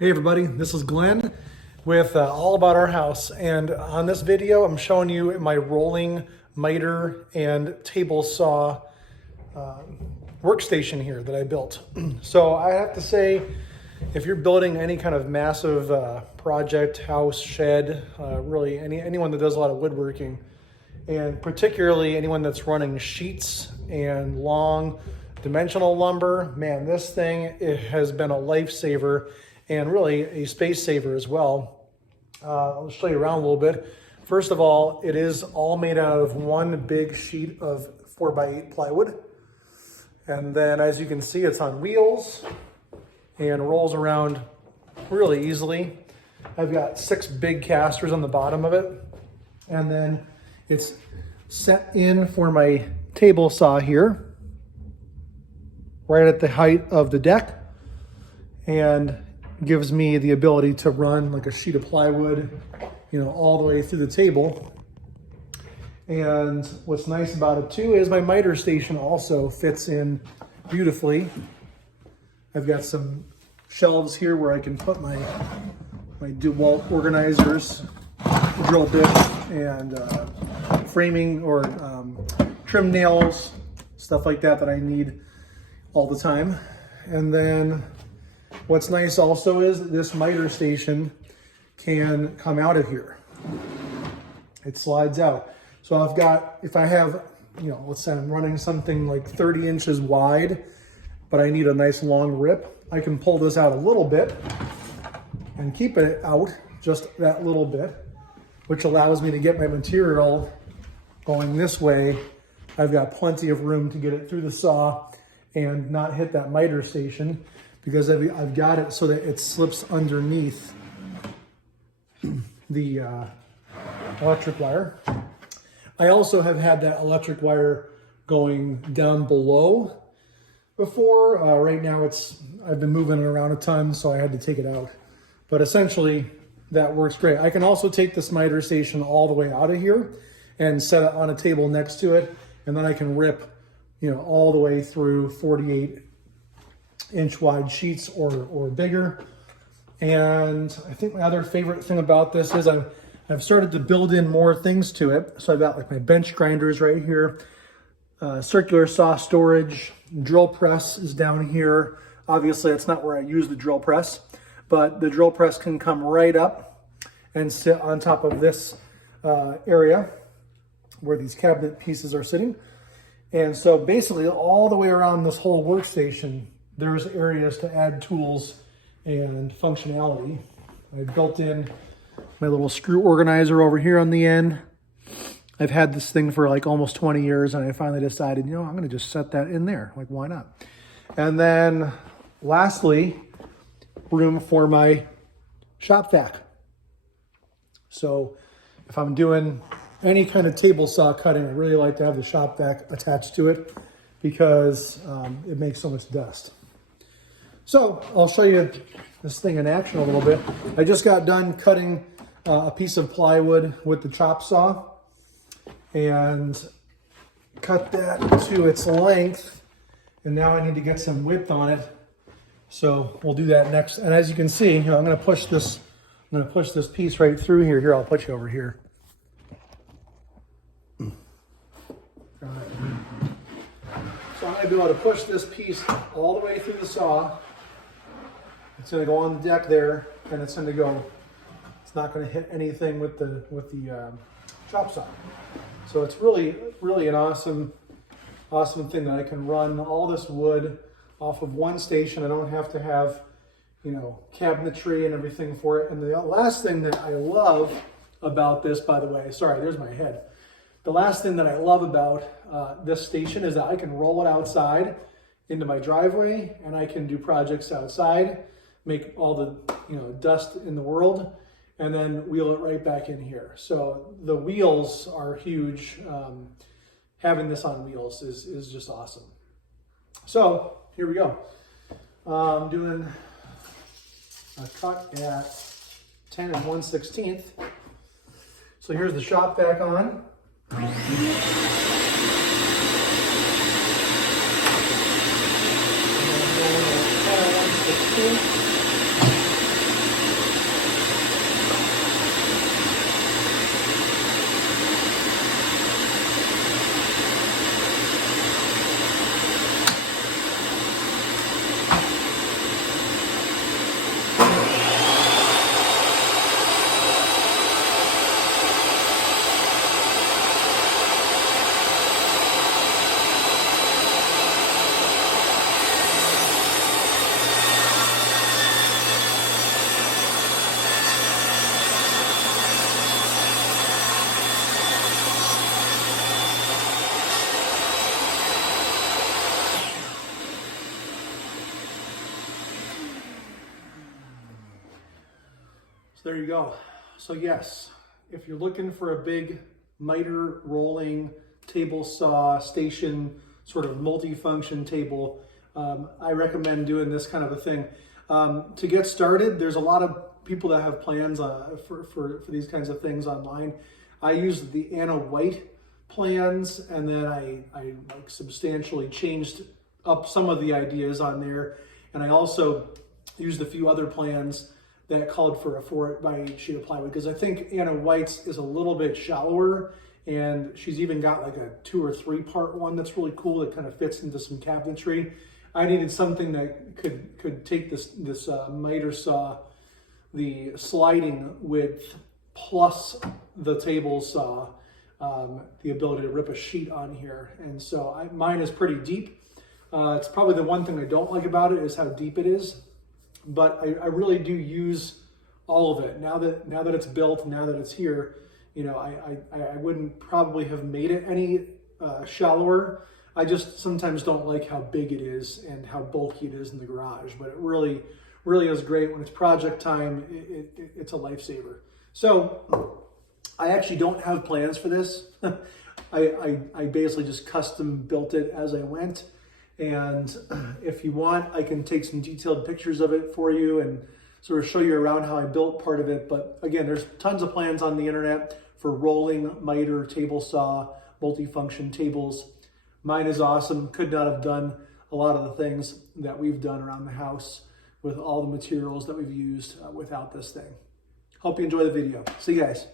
Hey everybody, this is Glenn with All About Our House, and on this video I'm showing you my rolling miter and table saw workstation here that I built. So I have to say, if you're building any kind of massive project, house, shed, really anyone that does a lot of woodworking, and particularly anyone that's running sheets and long dimensional lumber, man, this thing, it has been a lifesaver and really a space saver as well. I'll show you around a little bit. First of all, it is all made out of one big sheet of 4x8 plywood. And then as you can see, it's on wheels and rolls around really easily. I've got 6 big casters on the bottom of it. And then it's set in for my table saw here, right at the height of the deck, and gives me the ability to run like a sheet of plywood, all the way through the table. And what's nice about it too is my miter station also fits in beautifully. I've got some shelves here where I can put my DeWalt organizers, drill bit, and framing or trim nails, stuff like that I need all the time. And then what's nice also is that this miter station can come out of here. It slides out. So I've got, if I have, let's say I'm running something like 30 inches wide, but I need a nice long rip, I can pull this out a little bit and keep it out just that little bit, which allows me to get my material going this way. I've got plenty of room to get it through the saw and not hit that miter station, because I've got it so that it slips underneath the electric wire. I also have had that electric wire going down below before. Right now I've been moving it around a ton, so I had to take it out. But essentially that works great. I can also take this miter station all the way out of here and set it on a table next to it, and then I can rip all the way through 48-inch wide sheets or bigger. And I think my other favorite thing about this is I've started to build in more things to it. So I've got like my bench grinders right here, circular saw storage, drill press is down here. Obviously that's not where I use the drill press, but the drill press can come right up and sit on top of this area where these cabinet pieces are sitting. And so basically all the way around this whole workstation, there's areas to add tools and functionality. I built in my little screw organizer over here on the end. I've had this thing for like almost 20 years, and I finally decided, I'm gonna just set that in there. Like, why not? And then lastly, room for my shop vac. So if I'm doing any kind of table saw cutting, I really like to have the shop vac attached to it, because it makes so much dust. So I'll show you this thing in action a little bit. I just got done cutting a piece of plywood with the chop saw and cut that to its length. And now I need to get some width on it. So we'll do that next. And as you can see, I'm gonna push this piece right through here. Here, I'll put you over here. So I'm gonna be able to push this piece all the way through the saw. It's gonna go on the deck there, and it's gonna go. It's not gonna hit anything with the chop saw. So it's really an awesome thing that I can run all this wood off of one station. I don't have to have cabinetry and everything for it. And the last thing that I love about this, by the way, sorry, there's my head. The last thing that I love about this station is that I can roll it outside into my driveway, and I can do projects outside, make all the dust in the world, and then wheel it right back in here. So the wheels are huge. Having this on wheels is just awesome. So here we go. I'm doing a cut at 10 1/16. So here's the shop vac on. So there you go. So yes, if you're looking for a big miter rolling table saw station, sort of multi-function table, I recommend doing this kind of a thing. To get started, there's a lot of people that have plans for these kinds of things online. I use the Anna White plans, and then I like substantially changed up some of the ideas on there. And I also used a few other plans that called for a 4x8 sheet of plywood, because I think Anna White's is a little bit shallower, and she's even got like a 2 or 3 part one that's really cool that kind of fits into some cabinetry. I needed something that could take this miter saw, the sliding width plus the table saw, the ability to rip a sheet on here. And so mine is pretty deep. It's probably the one thing I don't like about it is how deep it is, but I really do use all of it. Now that it's built, now that it's here, you know, I wouldn't probably have made it any shallower. I just sometimes don't like how big it is and how bulky it is in the garage, but it really is great when it's project time. It's a lifesaver. So I actually don't have plans for this. I basically just custom built it as I went. And if you want, I can take some detailed pictures of it for you and sort of show you around how I built part of it. But again, there's tons of plans on the internet for rolling miter table saw, multifunction tables. Mine is awesome. Could not have done a lot of the things that we've done around the house with all the materials that we've used without this thing. Hope you enjoy the video. See you guys.